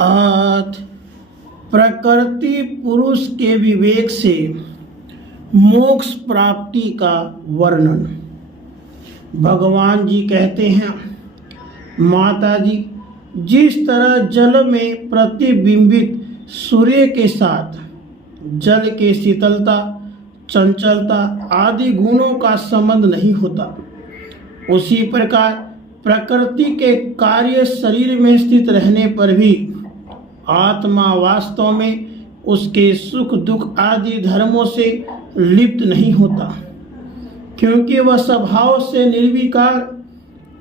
आठ, प्रकृति पुरुष के विवेक से मोक्ष प्राप्ति का वर्णन। भगवान जी कहते हैं, माता जी, जिस तरह जल में प्रतिबिंबित सूर्य के साथ जल के शीतलता, चंचलता आदि गुणों का संबंध नहीं होता, उसी प्रकार प्रकृति के कार्य शरीर में स्थित रहने पर भी आत्मा वास्तव में उसके सुख दुख आदि धर्मों से लिप्त नहीं होता, क्योंकि वह स्वभाव से निर्विकार,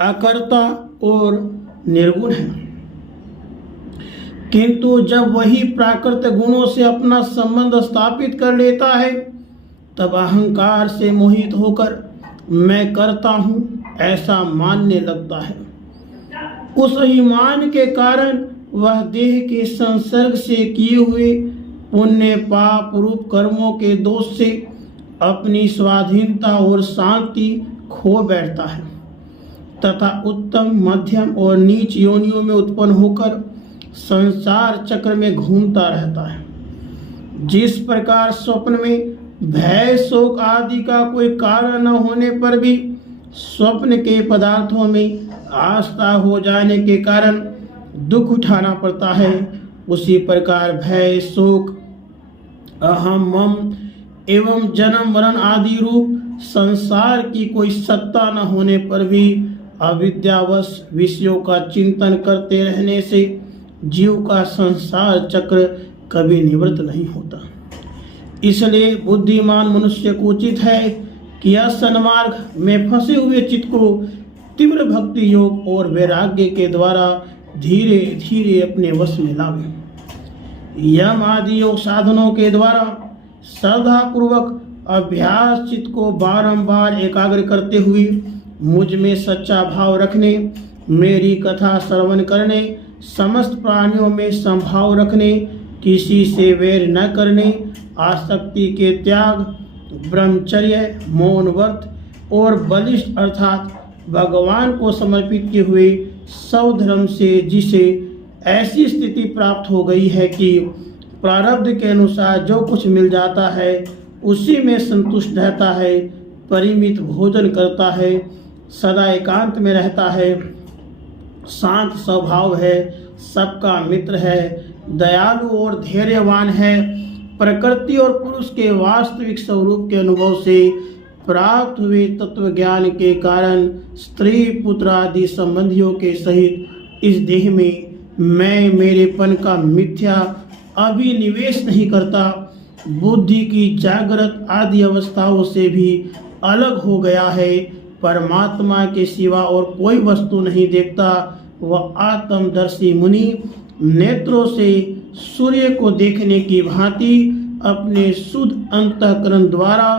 अकर्ता और निर्गुण है। किंतु जब वही प्राकृत गुणों से अपना संबंध स्थापित कर लेता है, तब अहंकार से मोहित होकर मैं करता हूँ ऐसा मानने लगता है। उस अभिमान के कारण वह देह के संसर्ग से किए हुए पुण्य पाप रूप कर्मों के दोष से अपनी स्वाधीनता और शांति खो बैठता है तथा उत्तम, मध्यम और नीच योनियों में उत्पन्न होकर संसार चक्र में घूमता रहता है। जिस प्रकार स्वप्न में भय, शोक आदि का कोई कारण न होने पर भी स्वप्न के पदार्थों में आस्था हो जाने के कारण दुख उठाना पड़ता है, उसी प्रकार भय, शोक, अहम, मम एवं जन्म मरण आदि रूप संसार की कोई सत्ता न होने पर भी अविद्यावश विषयों का चिंतन करते रहने से जीव का संसार चक्र कभी निवृत्त नहीं होता। इसलिए बुद्धिमान मनुष्य को उचित है कि यह सन्मार्ग में फंसे हुए चित्त को तीव्र भक्ति योग और वैराग्य के द्वारा धीरे धीरे अपने वश में लावे। यम आदि योग साधनों के द्वारा श्रद्धा पूर्वक अभ्यास चित्त को बारंबार एकाग्र करते हुए मुझ में सच्चा भाव रखने, मेरी कथा श्रवण करने, समस्त प्राणियों में संभाव रखने, किसी से वैर न करने, आसक्ति के त्याग, ब्रह्मचर्य, मौन व्रत और बलिष्ठ अर्थात भगवान को समर्पित किए हुए सब धर्म से जिसे ऐसी स्थिति प्राप्त हो गई है कि प्रारब्ध के अनुसार जो कुछ मिल जाता है उसी में संतुष्ट रहता है, परिमित भोजन करता है, सदा एकांत में रहता है, शांत स्वभाव है, सबका मित्र है, दयालु और धैर्यवान है, प्रकृति और पुरुष के वास्तविक स्वरूप के अनुभव से प्राप्त हुए तत्व ज्ञान के कारण स्त्री पुत्र आदि संबंधियों के सहित इस देह में मैं मेरेपन का मिथ्या अभिनिवेश नहीं करता, बुद्धि की जागृत आदि अवस्थाओं से भी अलग हो गया है, परमात्मा के सिवा और कोई वस्तु नहीं देखता। वह आत्मदर्शी मुनि नेत्रों से सूर्य को देखने की भांति अपने शुद्ध अंतःकरण द्वारा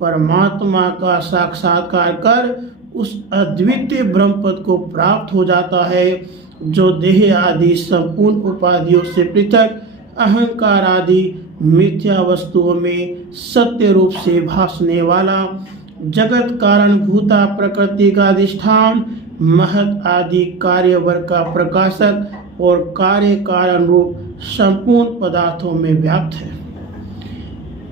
परमात्मा का साक्षात्कार कर उस अद्वितीय ब्रह्मपद को प्राप्त हो जाता है, जो देह आदि संपूर्ण उपाधियों से पृथक अहंकार आदि मिथ्या वस्तुओं में सत्य रूप से भासने वाला, जगत कारण भूता प्रकृति का अधिष्ठान, महत आदि कार्य वर्ग का प्रकाशक और कार्य कारण रूप संपूर्ण पदार्थों में व्याप्त है।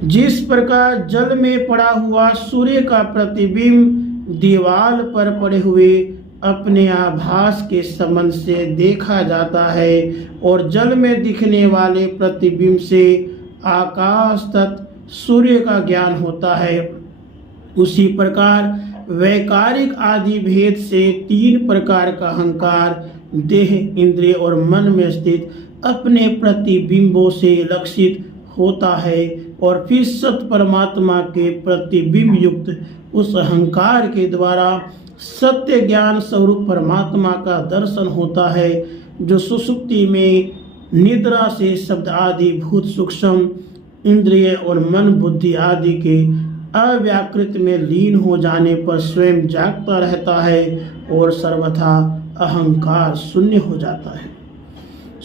जिस प्रकार जल में पड़ा हुआ सूर्य का प्रतिबिंब दीवार पर पड़े हुए अपने आभास के संबंध से देखा जाता है और जल में दिखने वाले प्रतिबिंब से आकाश तक सूर्य का ज्ञान होता है, उसी प्रकार वैकारिक आदि भेद से तीन प्रकार का अहंकार देह, इंद्रिय और मन में स्थित अपने प्रतिबिंबों से लक्षित होता है और फिर सत परमात्मा के प्रतिबिंब युक्त उस अहंकार के द्वारा सत्य ज्ञान स्वरूप परमात्मा का दर्शन होता है, जो सुषुप्ति में निद्रा से शब्द आदि भूत सूक्ष्म इंद्रिय और मन बुद्धि आदि के अव्याकृत में लीन हो जाने पर स्वयं जागता रहता है और सर्वथा अहंकार शून्य हो जाता है।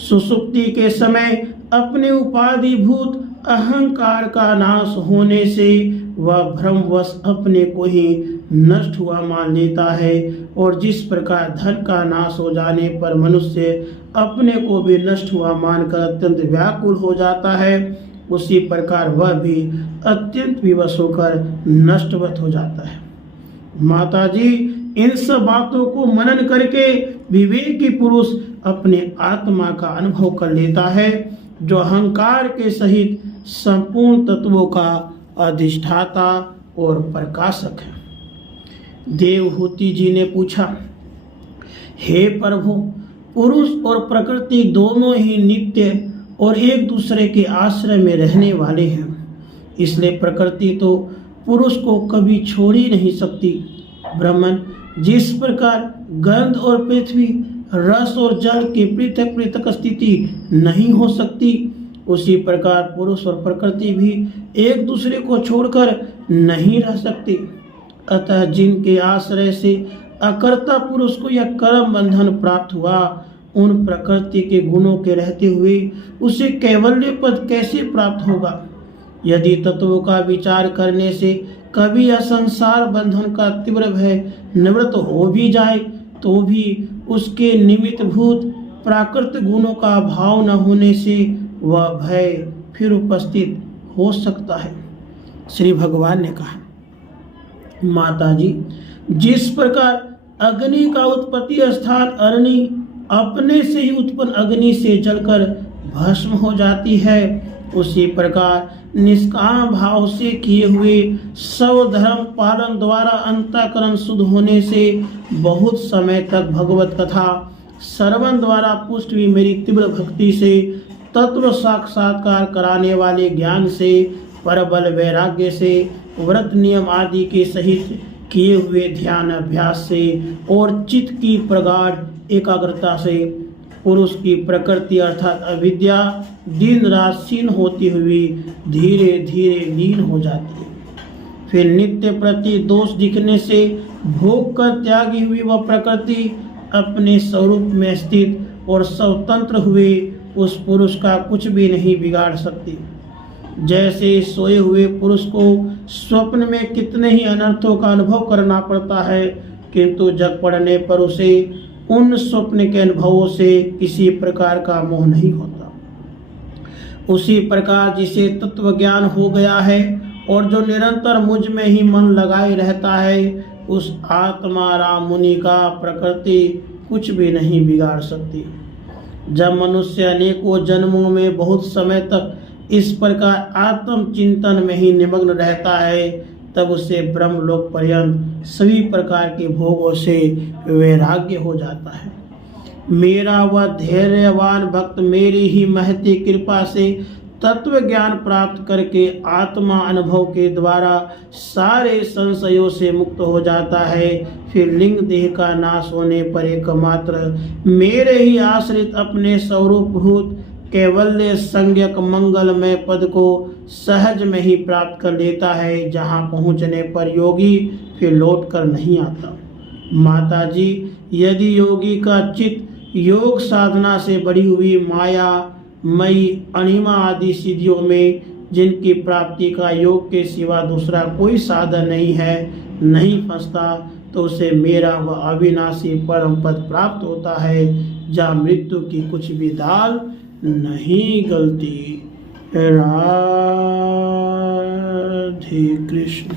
सुषुप्ति के समय अपने उपाधिभूत अहंकार का नाश होने से वह भ्रमवश अपने को ही नष्ट हुआ मान लेता है और जिस प्रकार धन का नाश हो जाने पर मनुष्य अपने को भी नष्ट हुआ मानकर अत्यंत व्याकुल हो जाता है, उसी प्रकार वह भी अत्यंत विवश होकर नष्टवत हो जाता है। माता जी, इन सब बातों को मनन करके विवेकी पुरुष अपने आत्मा का अनुभव कर लेता है, जो अहंकार के सहित संपूर्ण तत्वों का अधिष्ठाता और प्रकाशक है। देवहूति जी ने पूछा, हे प्रभु, पुरुष और प्रकृति दोनों ही नित्य और एक दूसरे के आश्रय में रहने वाले हैं, इसलिए प्रकृति तो पुरुष को कभी छोड़ ही नहीं सकती। ब्रह्मन, जिस प्रकार गंध और पृथ्वी, रस और जल की पृथक पृथक स्थिति नहीं हो सकती, उसी प्रकार पुरुष और प्रकृति भी एक दूसरे को छोड़कर नहीं रह सकती। अतः जिनके आश्रय से अकर्ता पुरुष को यह कर्म बंधन प्राप्त हुआ, उन प्रकृति के गुणों के रहते हुए उसे कैवल्य पद कैसे प्राप्त होगा? यदि तत्वों का विचार करने से कभी यह संसार बंधन का तीव्र भय निवृत्त हो भी जाए, तो भी उसके निमित्त भूत प्राकृत गुणों का भाव न होने से वह भय फिर उपस्थित हो सकता है। श्री भगवान ने कहा, माता जी, जिस प्रकार अग्नि का उत्पत्ति स्थान अरणी अपने से ही उत्पन्न अग्नि से जलकर भस्म हो जाती है, उसी प्रकार निष्काम भाव से किए हुए स्वधर्म पालन द्वारा अंतःकरण शुद्ध होने से बहुत समय तक भगवत कथा श्रवण द्वारा पुष्ट हुई मेरी तीव्र भक्ति से, तत्व साक्षात्कार कराने वाले ज्ञान से, परबल वैराग्य से, व्रत नियम आदि के सहित किए हुए ध्यान अभ्यास से और चित्त की प्रगाढ़ एकाग्रता से पुरुष की प्रकृति अर्थात अविद्या दिन रात क्षीण होती हुई धीरे धीरे लीन हो जाती है। फिर नित्य प्रति दोष दिखने से भोग कर त्यागी हुई वह प्रकृति अपने स्वरूप में स्थित और स्वतंत्र हुए उस पुरुष का कुछ भी नहीं बिगाड़ सकती। जैसे सोए हुए पुरुष को स्वप्न में कितने ही अनर्थों का अनुभव करना पड़ता है, किंतु जग पड़ने पर उसे उन स्वप्न के अनुभवों से किसी प्रकार का मोह नहीं होता। उसी प्रकार जिसे तत्व ज्ञान हो गया है और जो निरंतर मुझ में ही मन लगाए रहता है, उस आत्मा राम मुनि का प्रकृति कुछ भी नहीं बिगाड़ सकती। जब मनुष्य अनेकों जन्मों में बहुत समय तक इस प्रकार आत्म चिंतन में ही निमग्न रहता है, तब उसे ब्रह्मलोक पर्यंत सभी प्रकार के भोगों से वैराग्य हो जाता है। मेरा वह धैर्यवान भक्त मेरी ही महती कृपा से तत्व ज्ञान प्राप्त करके आत्मा अनुभव के द्वारा सारे संशयों से मुक्त हो जाता है। फिर लिंग देह का नाश होने पर एकमात्र मेरे ही आश्रित अपने स्वरूपभूत कैवल्य संज्ञक मंगलमय पद को सहज में ही प्राप्त कर लेता है, जहाँ पहुँचने पर योगी फिर लौट कर नहीं आता। माता जी, यदि योगी का चित्त योग साधना से बढ़ी हुई माया मई अणिमा आदि सिद्धियों में, जिनकी प्राप्ति का योग के सिवा दूसरा कोई साधन नहीं है, नहीं फंसता, तो उसे मेरा वह अविनाशी परम पद प्राप्त होता है, जहाँ मृत्यु की कुछ भी दाल नहीं गलती। राधे कृष्ण।